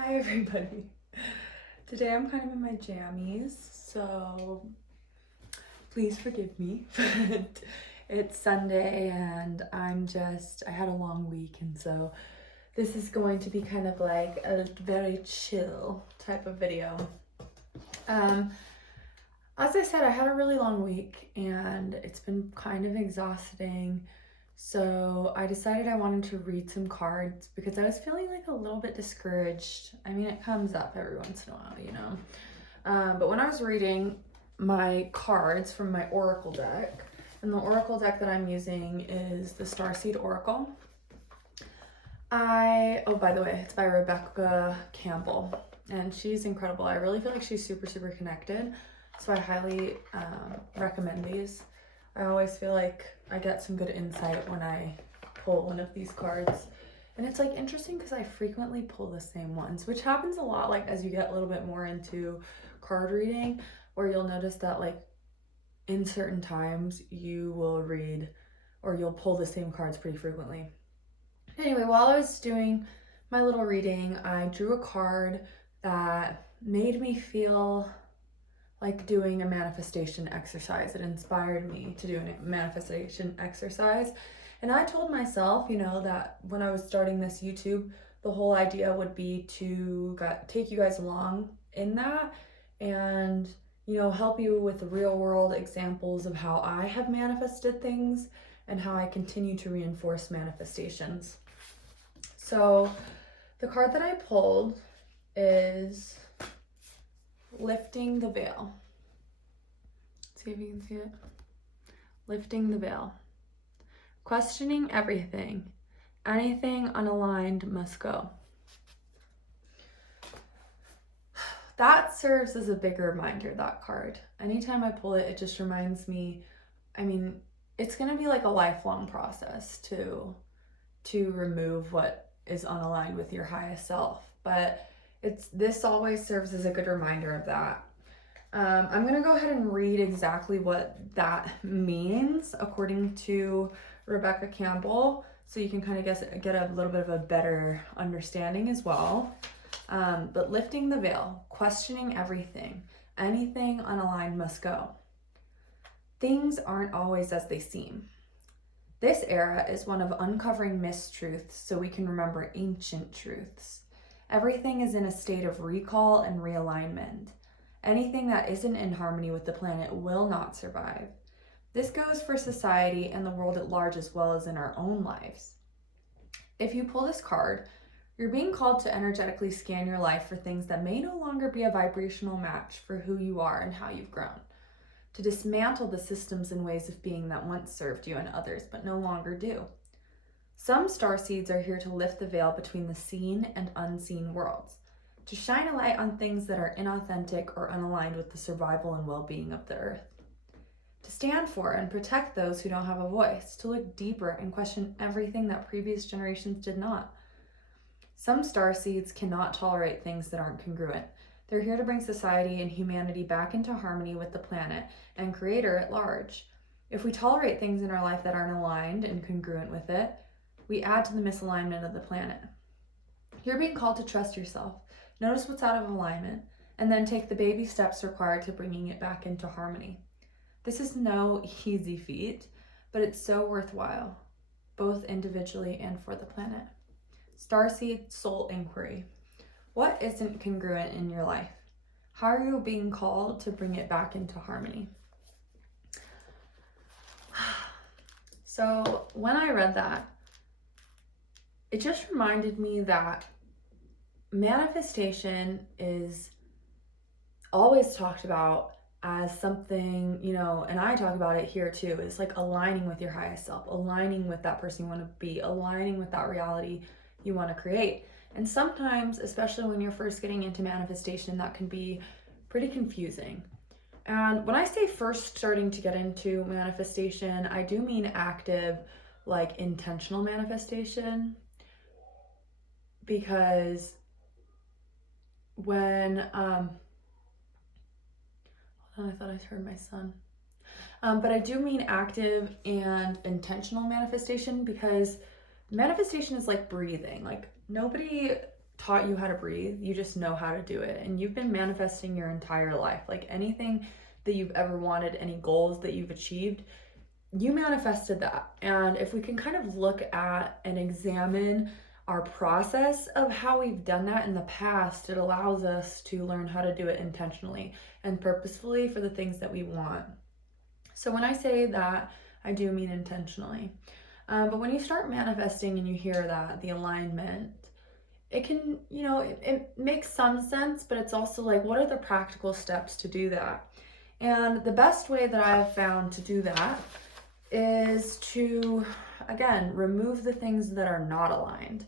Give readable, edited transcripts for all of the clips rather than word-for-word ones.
Hi everybody. Today I'm kind of in my jammies, so please forgive me. But it's Sunday and I had a long week, and so this is going to be kind of like a very chill type of video. As I said, I had a really long week and it's been kind of exhausting. So I decided I wanted to read some cards because I was feeling like a little bit discouraged. I mean, it comes up every once in a while, you know. But when I was reading my cards from my Oracle deck, and the Oracle deck that I'm using is the Starseed Oracle. Oh, by the way, it's by Rebecca Campbell, and she's incredible. I really feel like she's super, super connected. So I highly recommend these. I always feel like I get some good insight when I pull one of these cards. And it's like interesting because I frequently pull the same ones, which happens a lot like as you get a little bit more into card reading, where you'll notice that like in certain times you will read or you'll pull the same cards pretty frequently. Anyway, while I was doing my little reading, I drew a card that made me feel like doing a manifestation exercise. It inspired me to do a manifestation exercise. And I told myself, you know, that when I was starting this YouTube, the whole idea would be to take you guys along in that and, you know, help you with real world examples of how I have manifested things and how I continue to reinforce manifestations. So the card that I pulled is Lifting the Veil. Let's see if you can see it. Lifting the veil. Questioning everything. Anything unaligned must go. That serves as a big reminder, that card. Anytime I pull it, it just reminds me, I mean, it's going to be like a lifelong process to remove what is unaligned with your highest self. But this always serves as a good reminder of that. I'm going to go ahead and read exactly what that means according to Rebecca Campbell, so you can kind of get a little bit of a better understanding as well. But lifting the veil, questioning everything, anything unaligned must go. Things aren't always as they seem. This era is one of uncovering mistruths so we can remember ancient truths. Everything is in a state of recall and realignment. Anything that isn't in harmony with the planet will not survive. This goes for society and the world at large as well as in our own lives. If you pull this card, you're being called to energetically scan your life for things that may no longer be a vibrational match for who you are and how you've grown. To dismantle the systems and ways of being that once served you and others but no longer do. Some starseeds are here to lift the veil between the seen and unseen worlds, to shine a light on things that are inauthentic or unaligned with the survival and well-being of the earth. To stand for and protect those who don't have a voice, to look deeper and question everything that previous generations did not. Some starseeds cannot tolerate things that aren't congruent. They're here to bring society and humanity back into harmony with the planet and Creator at large. If we tolerate things in our life that aren't aligned and congruent with it, we add to the misalignment of the planet. You're being called to trust yourself, notice what's out of alignment, and then take the baby steps required to bringing it back into harmony. This is no easy feat, but it's so worthwhile, both individually and for the planet. Starseed Soul Inquiry. What isn't congruent in your life? How are you being called to bring it back into harmony? So when I read that, it just reminded me that manifestation is always talked about as something, you know, and I talk about it here too, is like aligning with your highest self, aligning with that person you want to be, aligning with that reality you want to create. And sometimes, especially when you're first getting into manifestation, that can be pretty confusing. And when I say first starting to get into manifestation, I do mean active, like intentional manifestation. Because when, hold on, I thought I heard my son. But I do mean active and intentional manifestation, because manifestation is like breathing. Like nobody taught you how to breathe. You just know how to do it. And you've been manifesting your entire life. Like anything that you've ever wanted, any goals that you've achieved, you manifested that. And if we can kind of look at and examine our process of how we've done that in the past, it allows us to learn how to do it intentionally and purposefully for the things that we want. So when I say that, I do mean intentionally. But when you start manifesting and you hear that, the alignment, it can, it makes some sense, but it's also like, what are the practical steps to do that? And the best way that I've found to do that is to, again, remove the things that are not aligned.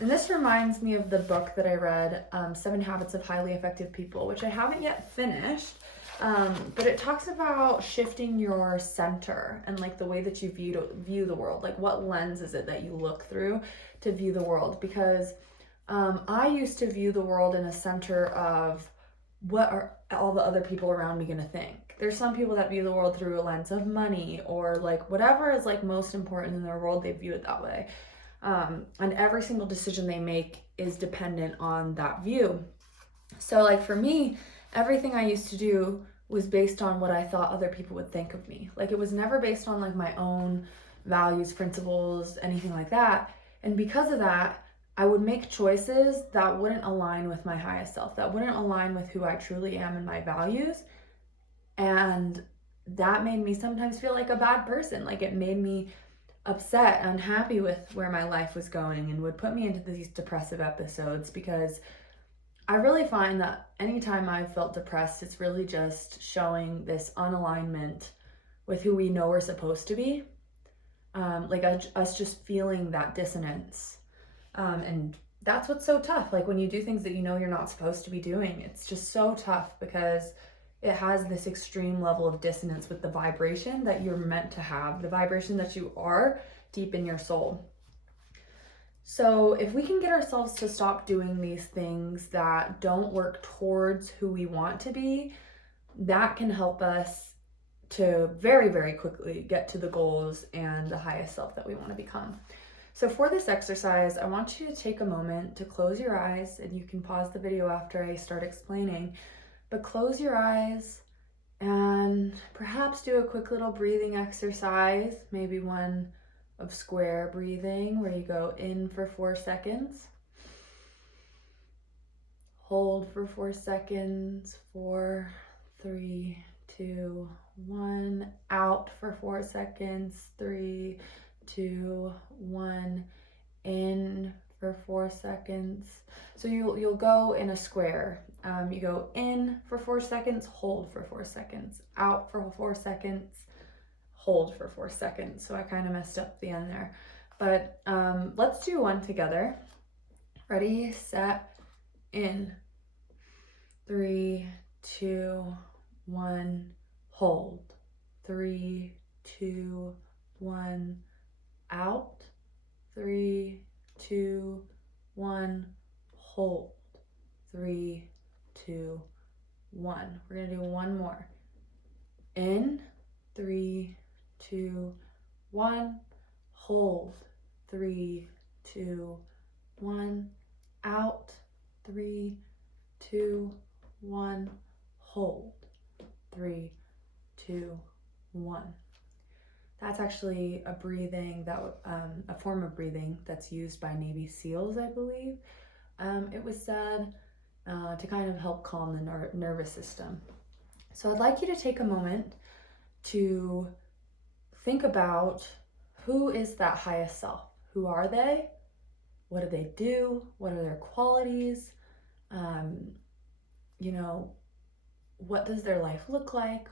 And this reminds me of the book that I read, 7 Habits of Highly Effective People, which I haven't yet finished, but it talks about shifting your center and like the way that you view the world. Like what lens is it that you look through to view the world? Because I used to view the world in a center of what are all the other people around me gonna think. There's some people that view the world through a lens of money or like whatever is like most important in their world, they view it that way. And every single decision they make is dependent on that view. So like for me, everything I used to do was based on what I thought other people would think of me. Like it was never based on like my own values, principles, anything like that. And because of that, I would make choices that wouldn't align with my highest self, that wouldn't align with who I truly am and my values. And that made me sometimes feel like a bad person. Like it made me upset, unhappy with where my life was going, and would put me into these depressive episodes, because I really find that anytime I've felt depressed, it's really just showing this unalignment with who we know we're supposed to be. Like us just feeling that dissonance. And that's what's so tough. Like when you do things that you know you're not supposed to be doing, it's just so tough because it has this extreme level of dissonance with the vibration that you're meant to have, the vibration that you are deep in your soul. So if we can get ourselves to stop doing these things that don't work towards who we want to be, that can help us to very, very quickly get to the goals and the highest self that we want to become. So for this exercise, I want you to take a moment to close your eyes, and you can pause the video after I start explaining, but close your eyes and perhaps do a quick little breathing exercise, maybe one of square breathing where you go in for 4 seconds, hold for 4 seconds, 4, 3, 2, 1, out for 4 seconds, 3, 2, 1, in for 4 seconds. So you'll go in a square. You go in for 4 seconds, hold for 4 seconds, out for 4 seconds, hold for 4 seconds. So I kind of messed up the end there, but let's do one together. Ready, set, in. 3, 2, 1, hold. 3, 2, 1, out. 3, 2, 1, hold. 3, 2, 1. We're gonna do one more. In. 3, 2, 1, hold. 3, 2, 1, out. 3, 2, 1, hold. 3, 2, 1. That's actually a breathing a form of breathing that's used by Navy SEALs, I believe. It was said to kind of help calm the nervous system. So I'd like you to take a moment to think about, who is that highest self? Who are they? What do they do? What are their qualities? What does their life look like?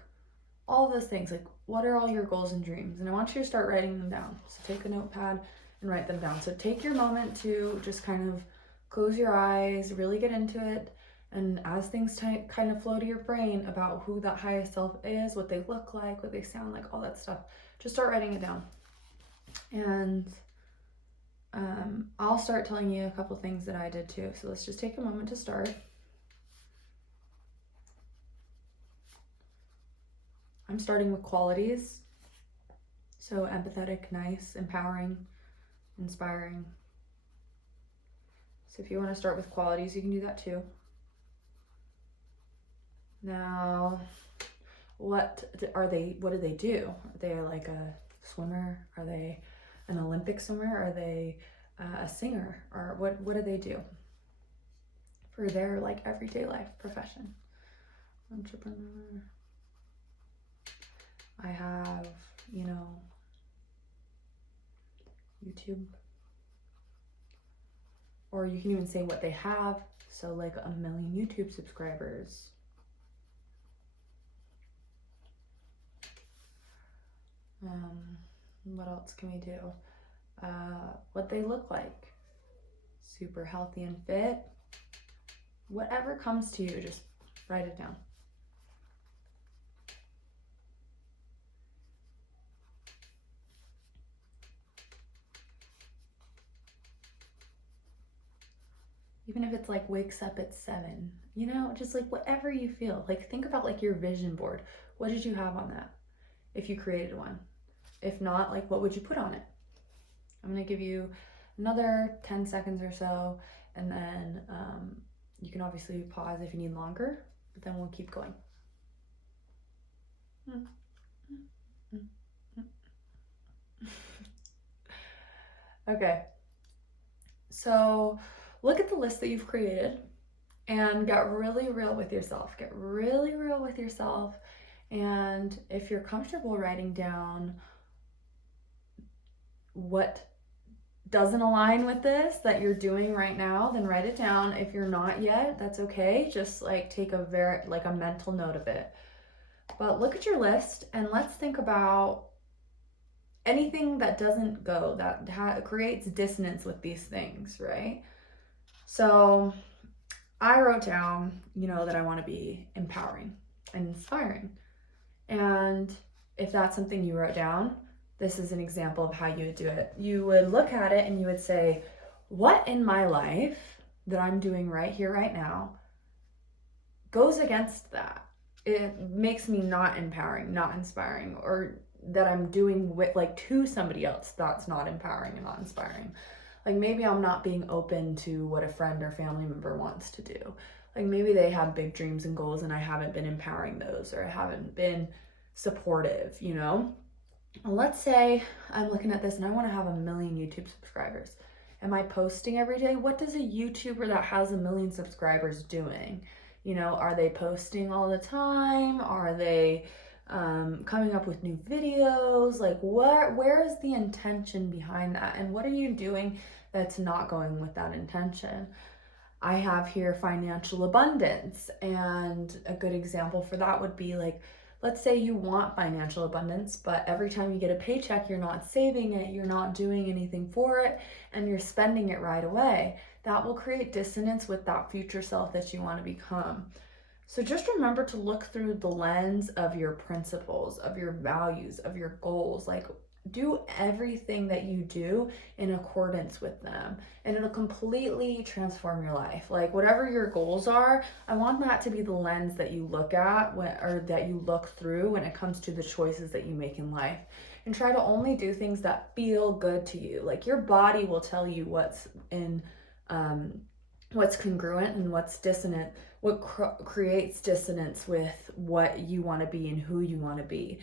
All those things, like what are all your goals and dreams? And I want you to start writing them down. So take a notepad and write them down. So take your moment to just kind of close your eyes, really get into it. And as things kind of flow to your brain about who that highest self is, what they look like, what they sound like, all that stuff, just start writing it down. And I'll start telling you a couple things that I did too. So let's just take a moment to start. I'm starting with qualities. So empathetic, nice, empowering, inspiring. So if you want to start with qualities, you can do that too. Now, what do they do? Are they like a swimmer? Are they an Olympic swimmer? Are they a singer? Or what do they do for their like everyday life profession? Entrepreneur. I have, you know, YouTube. Or you can even say what they have. So like 1 million YouTube subscribers. What else can we do? What they look like. Super healthy and fit. Whatever comes to you, just write it down. Even if it's like wakes up at 7, you know, just like whatever you feel. Like think about like your vision board. What did you have on that? If you created one. If not, like what would you put on it? I'm gonna give you another 10 seconds or so, and then you can obviously pause if you need longer, but then we'll keep going. Okay, so look at the list that you've created and get really real with yourself. Get really real with yourself. And if you're comfortable writing down what doesn't align with this that you're doing right now, then write it down. If you're not yet, that's okay. Just like take a mental note of it. But look at your list and let's think about anything that doesn't go, that creates dissonance with these things, right? So I wrote down, you know, that I want to be empowering and inspiring. And if that's something you wrote down, this is an example of how you would do it. You would look at it and you would say, what in my life that I'm doing right here, right now, goes against that? It makes me not empowering, not inspiring, or that I'm doing with like to somebody else that's not empowering and not inspiring. Like maybe I'm not being open to what a friend or family member wants to do. Like maybe they have big dreams and goals and I haven't been empowering those, or I haven't been supportive, you know? Let's say I'm looking at this and I want to have 1 million YouTube subscribers. Am I posting every day? What does a YouTuber that has 1 million subscribers doing? You know, are they posting all the time? Are they coming up with new videos? Like where is the intention behind that? And what are you doing that's not going with that intention? I have here financial abundance, and a good example for that would be like, let's say you want financial abundance, but every time you get a paycheck, you're not saving it, you're not doing anything for it, and you're spending it right away. That will create dissonance with that future self that you want to become. So just remember to look through the lens of your principles, of your values, of your goals. Like do everything that you do in accordance with them, and it'll completely transform your life. Like whatever your goals are, I want that to be the lens that you look at or that you look through when it comes to the choices that you make in life. And try to only do things that feel good to you. Like your body will tell you what's in what's congruent and what's dissonant, what creates dissonance with what you want to be and who you want to be.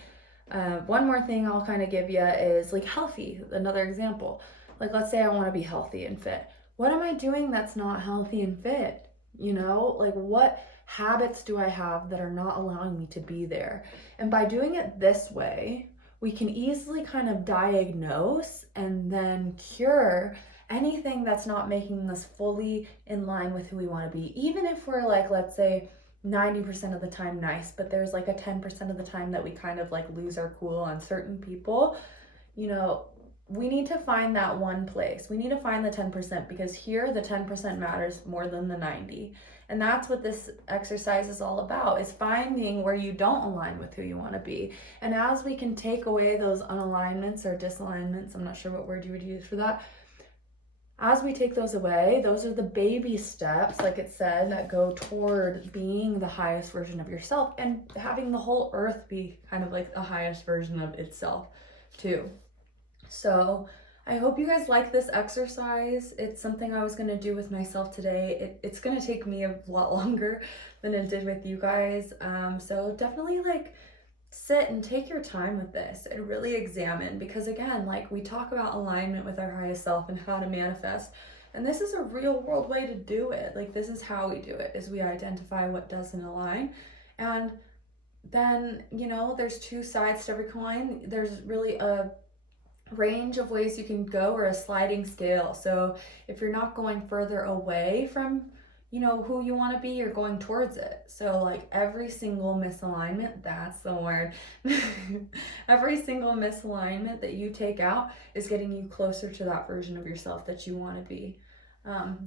One more thing I'll kind of give you is like healthy, another example. Like let's say I want to be healthy and fit. What am I doing that's not healthy and fit? You know, like what habits do I have that are not allowing me to be there? And by doing it this way, we can easily kind of diagnose and then cure anything that's not making us fully in line with who we want to be. Even if we're like, let's say 90% of the time nice, but there's like a 10% of the time that we kind of like lose our cool on certain people, you know, we need to find that one place. We need to find the 10%, because here the 10% matters more than the 90. And that's what this exercise is all about, is finding where you don't align with who you want to be. And as we can take away those unalignments or disalignments, I'm not sure what word you would use for that, as we take those away, those are the baby steps, like it said, that go toward being the highest version of yourself and having the whole earth be kind of like the highest version of itself too. So I hope you guys like this exercise. It's something I was going to do with myself today. It's going to take me a lot longer than it did with you guys. So definitely like sit and take your time with this and really examine, because again, like we talk about alignment with our highest self and how to manifest. And this is a real world way to do it. Like this is how we do it, is we identify what doesn't align. And then, you know, there's two sides to every coin. There's really a range of ways you can go, or a sliding scale. So if you're not going further away from, you know, who you want to be, you're going towards it. So like every single misalignment, that's the word. Every single misalignment that you take out is getting you closer to that version of yourself that you want to be.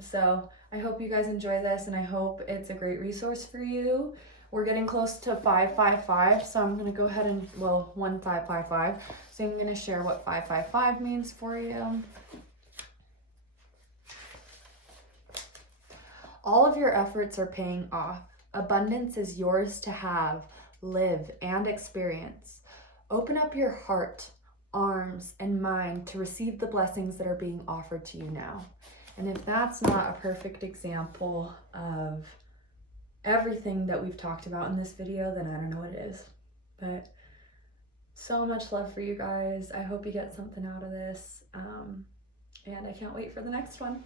So I hope you guys enjoy this, and I hope it's a great resource for you. We're getting close to 555, so I'm going to go ahead and, 1555. So I'm going to share what 555 means for you. All of your efforts are paying off. Abundance is yours to have, live, and experience. Open up your heart, arms, and mind to receive the blessings that are being offered to you now. And if that's not a perfect example of everything that we've talked about in this video, then I don't know what it is. But so much love for you guys. I hope you get something out of this. And I can't wait for the next one.